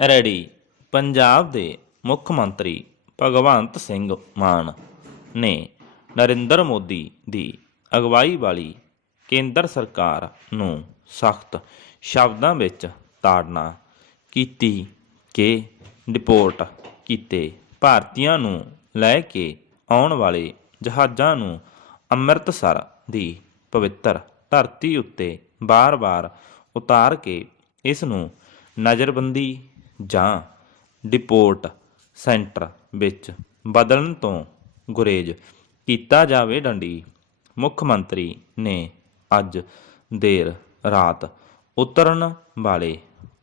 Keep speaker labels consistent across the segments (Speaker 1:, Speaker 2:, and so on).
Speaker 1: Ready. Punjab ਦੇ ਮੁੱਖ ਮੰਤਰੀ ਭਗਵੰਤ ਸਿੰਘ ਮਾਨ ਨੇ ਨਰਿੰਦਰ ਮੋਦੀ ਦੀ ਅਗਵਾਈ ਵਾਲੀ ਕੇਂਦਰ ਸਰਕਾਰ ਨੂੰ ਸਖਤ ਸ਼ਬਦਾਂ ਵਿੱਚ ਤਾੜਨਾ ਕੀਤੀ ਕਿ ਡਿਪੋਰਟ ਕੀਤੇ ਭਾਰਤੀਆਂ ਨੂੰ ਲੈ ਕੇ ਆਉਣ ਵਾਲੇ ਜਹਾਜ਼ਾਂ ਨੂੰ ਅੰਮ੍ਰਿਤਸਰ ਦੀ ਪਵਿੱਤਰ ਧਰਤੀ ਉੱਤੇ ਬਾਰ-ਬਾਰ ਉਤਾਰ ਕੇ ਇਸ ਨੂੰ ਨਜ਼ਰਬੰਦੀ ਜਾਂ ਡਿਪੋਰਟ ਸੈਂਟਰ ਵਿੱਚ ਬਦਲਣ ਤੋਂ ਗੁਰੇਜ਼ ਕੀਤਾ ਜਾਵੇ ਡੰਡੀ, ਮੁੱਖ ਮੰਤਰੀ ਨੇ ਅੱਜ ਦੇਰ ਰਾਤ ਉਤਰਨ ਵਾਲੇ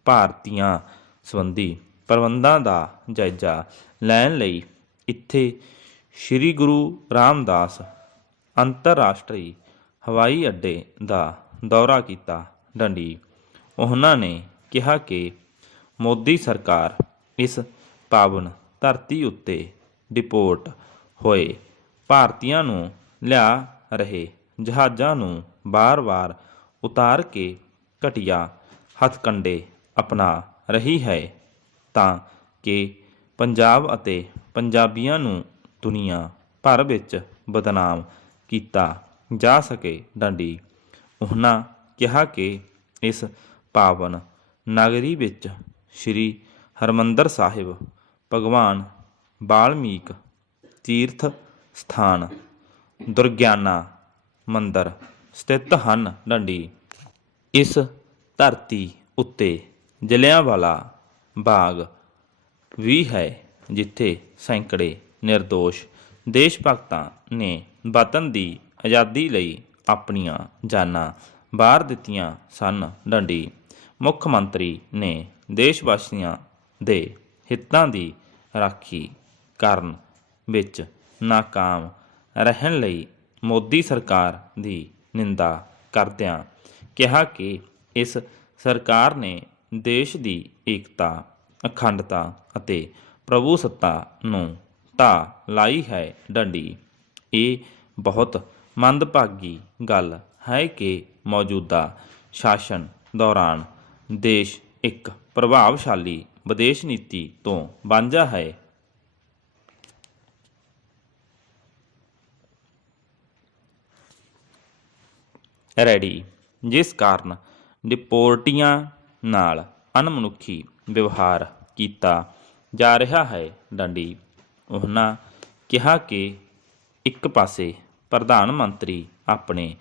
Speaker 1: ਭਾਰਤੀਆਂ ਸੰਬੰਧੀ ਪ੍ਰਬੰਧਾਂ ਦਾ ਜਾਇਜ਼ਾ ਲੈਣ ਲਈ ਇੱਥੇ ਸ੍ਰੀ ਗੁਰੂ ਰਾਮਦਾਸ ਅੰਤਰਰਾਸ਼ਟਰੀ ਹਵਾਈ ਅੱਡੇ ਦਾ ਦੌਰਾ ਕੀਤਾ। ਡੰਡੀ, ਉਹਨਾਂ ਨੇ ਕਿਹਾ ਕਿ ਮੋਦੀ ਸਰਕਾਰ ਇਸ ਪਾਵਨ ਧਰਤੀ ਉੱਤੇ ਡਿਪੋਰਟ ਹੋਏ। ਭਾਰਤੀਆਂ ਨੂੰ ਲਿਆ ਰਹੇ ਜਹਾਜ਼ਾਂ ਨੂੰ ਬਾਰ-ਬਾਰ ਉਤਾਰ ਕੇ ਘਟੀਆ ਹੱਥਕੰਡੇ ਅਪਣਾ ਰਹੀ ਹੈ ਤਾਂ ਕਿ ਪੰਜਾਬ ਅਤੇ ਪੰਜਾਬੀਆਂ ਨੂੰ ਦੁਨੀਆ ਭਰ ਵਿੱਚ ਬਦਨਾਮ ਕੀਤਾ ਜਾ ਸਕੇ ਡੰਡੀ। ਉਹਨਾਂ ਕਿਹਾ ਕਿ ਇਸ ਪਾਵਨ ਨਗਰੀ ਵਿੱਚ ਸ੍ਰੀ ਹਰਮੰਦਰ ਸਾਹਿਬ, ਭਗਵਾਨ ਬਾਲਮੀਕ ਤੀਰਥ ਸਥਾਨ, ਦੁਰਗਿਆਨਾ ਮੰਦਰ ਸਥਿਤ ਹਨ ਡੰਡੀ। ਇਸ ਧਰਤੀ ਉੱਤੇ ਜਲਿਆਂਵਾਲਾ ਬਾਗ ਵੀ ਹੈ, ਜਿੱਥੇ ਸੈਂਕੜੇ ਨਿਰਦੋਸ਼ ਦੇਸ਼ ਭਗਤਾਂ ਨੇ ਵਤਨ ਦੀ ਆਜ਼ਾਦੀ ਲਈ ਆਪਣੀਆਂ ਜਾਨਾਂ ਵਾਰ ਦਿੱਤੀਆਂ ਸਨ ਡੰਡੀ। ਮੁੱਖ ਮੰਤਰੀ ਨੇ ਦੇਸ਼ ਵਾਸੀਆਂ ਦੇ ਹਿੱਤਾਂ ਦੀ ਰਾਖੀ ਕਰਨ ਵਿੱਚ ਨਾਕਾਮ ਰਹਿਣ ਲਈ ਮੋਦੀ ਸਰਕਾਰ ਦੀ ਨਿੰਦਾ ਕਰਦਿਆਂ ਕਿਹਾ ਕਿ ਇਸ ਸਰਕਾਰ ਨੇ ਦੇਸ਼ ਦੀ ਏਕਤਾ, ਅਖੰਡਤਾ ਅਤੇ ਪ੍ਰਭੂਸੱਤਾ ਨੂੰ ਢਾਹ ਲਾਈ ਹੈ। ਡੰਡੀ, ਇਹ ਬਹੁਤ ਮੰਦਭਾਗੀ ਗੱਲ ਹੈ ਕਿ ਮੌਜੂਦਾ ਸ਼ਾਸਨ ਦੌਰਾਨ ਦੇਸ਼ ਇੱਕ ਪ੍ਰਭਾਵਸ਼ਾਲੀ ਵਿਦੇਸ਼ ਨੀਤੀ ਤੋਂ ਵਾਂਝਾ ਹੈ। ਰੈਡੀ। ਜਿਸ ਕਾਰਨ ਡਿਪੋਰਟੀਆਂ ਨਾਲ ਅਣਮਨੁੱਖੀ ਵਿਵਹਾਰ ਕੀਤਾ ਜਾ ਰਿਹਾ ਹੈ, ਡੰਡੀ। ਉਹਨਾਂ ਕਿਹਾ ਕਿ ਇੱਕ ਪਾਸੇ ਪ੍ਰਧਾਨ ਮੰਤਰੀ ਆਪਣੇ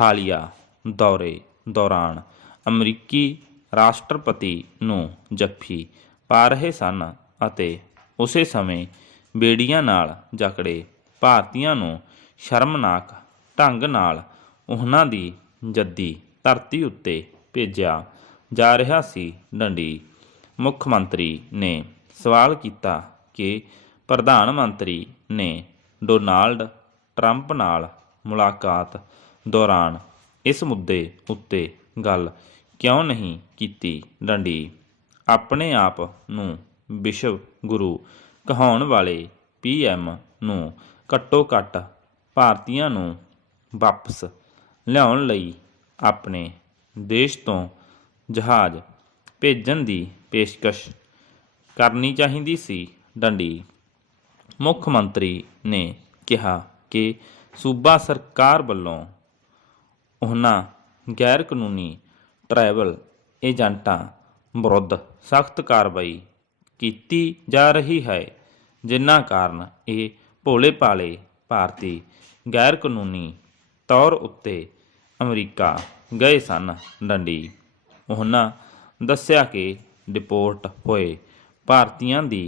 Speaker 1: ਹਾਲੀਆ ਦੌਰੇ ਦੌਰਾਨ ਅਮਰੀਕੀ ਰਾਸ਼ਟਰਪਤੀ ਨੂੰ ਜੱਫੀ ਪਾ ਰਹੇ ਸਨ ਅਤੇ ਉਸੇ ਸਮੇਂ ਬੇੜੀਆਂ ਨਾਲ ਜਕੜੇ ਭਾਰਤੀਆਂ ਨੂੰ ਸ਼ਰਮਨਾਕ ਢੰਗ ਨਾਲ ਉਹਨਾਂ ਦੀ ਜੱਦੀ ਧਰਤੀ ਉੱਤੇ ਭੇਜਿਆ ਜਾ ਰਿਹਾ ਸੀ। ਡੰਡੀ ਮੁੱਖ ਮੰਤਰੀ ਨੇ ਸਵਾਲ ਕੀਤਾ ਕਿ ਪ੍ਰਧਾਨ ਮੰਤਰੀ ਨੇ ਡੋਨਾਲਡ ਟਰੰਪ ਨਾਲ ਮੁਲਾਕਾਤ ਦੌਰਾਨ ਇਸ ਮੁੱਦੇ ਉੱਤੇ ਗੱਲ ਕਿਉਂ ਨਹੀਂ ਕੀਤੀ ਡੰਡੀ? ਆਪਣੇ ਆਪ ਨੂੰ ਵਿਸ਼ਵ ਗੁਰੂ ਕਹਾਉਣ ਵਾਲੇ ਪੀਐਮ ਨੂੰ ਘੱਟੋ ਘੱਟ ਭਾਰਤੀਆਂ ਨੂੰ ਵਾਪਸ ਲਿਆਉਣ ਲਈ ਆਪਣੇ ਦੇਸ਼ ਤੋਂ ਜਹਾਜ਼ ਭੇਜਣ ਦੀ ਪੇਸ਼ਕਸ਼ ਕਰਨੀ ਚਾਹੀਦੀ ਸੀ ਡੰਡੀ। ਮੁੱਖ ਮੰਤਰੀ ਨੇ ਕਿਹਾ ਕਿ ਸੂਬਾ ਸਰਕਾਰ ਵੱਲੋਂ ਉਹਨਾਂ ਗੈਰ ਕਾਨੂੰਨੀ ਟਰੈਵਲ ਏਜੰਟਾਂ ਵਿਰੁੱਧ ਸਖਤ ਕਾਰਵਾਈ ਕੀਤੀ ਜਾ ਰਹੀ ਹੈ, ਜਿਨ੍ਹਾਂ ਕਾਰਨ ਇਹ ਭੋਲੇ ਭਾਲੇ ਭਾਰਤੀ ਗੈਰ ਕਾਨੂੰਨੀ ਤੌਰ ਉੱਤੇ ਅਮਰੀਕਾ ਗਏ ਸਨ। ਡੰਡੀ, ਉਹਨਾਂ ਦੱਸਿਆ ਕਿ ਡਿਪੋਰਟ ਹੋਏ ਭਾਰਤੀਆਂ ਦੀ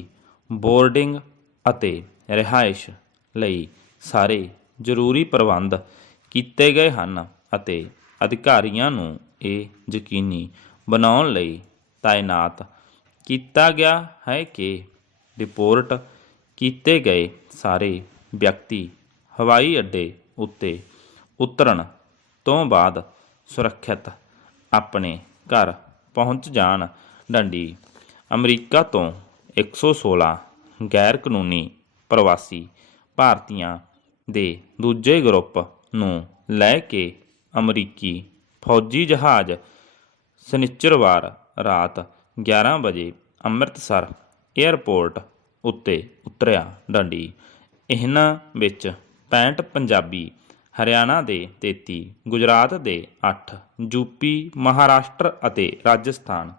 Speaker 1: ਬੋਰਡਿੰਗ ਅਤੇ ਰਿਹਾਇਸ਼ ਲਈ ਸਾਰੇ ਜ਼ਰੂਰੀ ਪ੍ਰਬੰਧ ਕੀਤੇ ਗਏ ਹਨ ਅਤੇ ਅਧਿਕਾਰੀਆਂ ਨੂੰ ਇਹ ਯਕੀਨੀ ਬਣਾਉਣ ਲਈ ਤਾਇਨਾਤ ਕੀਤਾ ਗਿਆ ਹੈ ਕਿ ਰਿਪੋਰਟ ਕੀਤੇ ਗਏ ਸਾਰੇ ਵਿਅਕਤੀ ਹਵਾਈ ਅੱਡੇ ਉੱਤੇ ਉਤਰਨ ਤੋਂ ਬਾਅਦ ਸੁਰੱਖਿਅਤ ਆਪਣੇ ਘਰ ਪਹੁੰਚ ਜਾਣ। ਡੰਡੀ ਅਮਰੀਕਾ ਤੋਂ 116 ਗੈਰ ਕਾਨੂੰਨੀ ਪ੍ਰਵਾਸੀ ਭਾਰਤੀਆਂ ਦੇ ਦੂਜੇ ਗਰੁੱਪ ਨੂੰ ਲੈ ਕੇ ਅਮਰੀਕੀ ਫੌਜੀ ਜਹਾਜ਼ ਸਨਿਚਰਵਾਰ ਰਾਤ 11 ਵਜੇ ਅੰਮ੍ਰਿਤਸਰ 에ਅਰਪੋਰਟ ਉੱਤੇ ਉਤਰਿਆ ਡੰਡੀ। ਇਹਨਾਂ ਵਿੱਚ 65 ਪੰਜਾਬੀ, ਹਰਿਆਣਾ ਦੇ 33 ਗੁਜਰਾਤ ਦੇ 8 ਯੂਪੀ ਮਹਾਰਾਸ਼ਟਰ ਅਤੇ ਰਾਜਸਥਾਨ